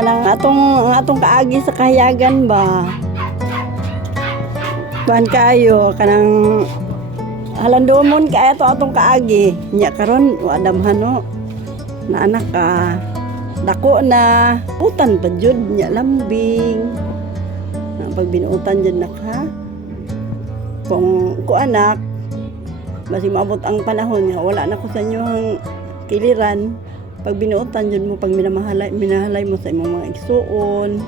kanang atong kaagi sa kahayagan ba. Kuan kayo kanang halandomon kay atong kaagi. Nya karon wa damhano. Na anak ka dako na utan pa jud nya lambing. Na pag binuutan jud nak ha. Kung anak basi maabot ang panahon nga wala na ko sa inyo kiliran. Pag binuutan jud mo pag minahalay mo sa imong mga igsuon.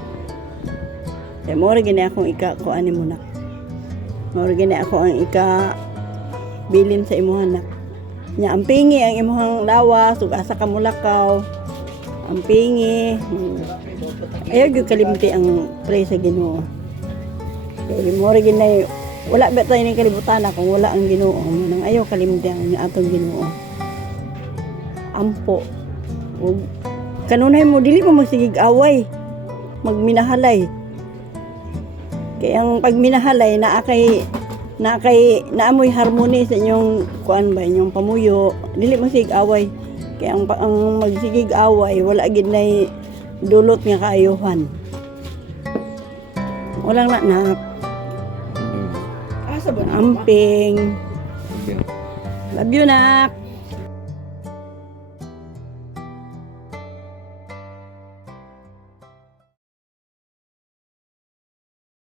Kaya mo rin gini akong kuan mo nak. Mo rin gini ako ang bilin sa imong anak. Nya ang pingi ang imong lawas ug asa ka mulakaw. Ang pingi. Ayaw gyud kalimti ang pray sa Ginoo. Kaya mo rin gini wala ba tayo ng kalibutan kung wala ang Ginoo. Nang ayaw kalimti ang atong Ginoo. Ampo. O kanunay mo dili mo magsigig away, magminahalay. Kaya ang pagminahalay naamoy harmony sa inyong kuan ba inyong pamuyo, dili mo sigig away. Kaya ang magsigig away wala gid nay dulot nga kaayuhan. Walang na asa ba amping. Love you nak.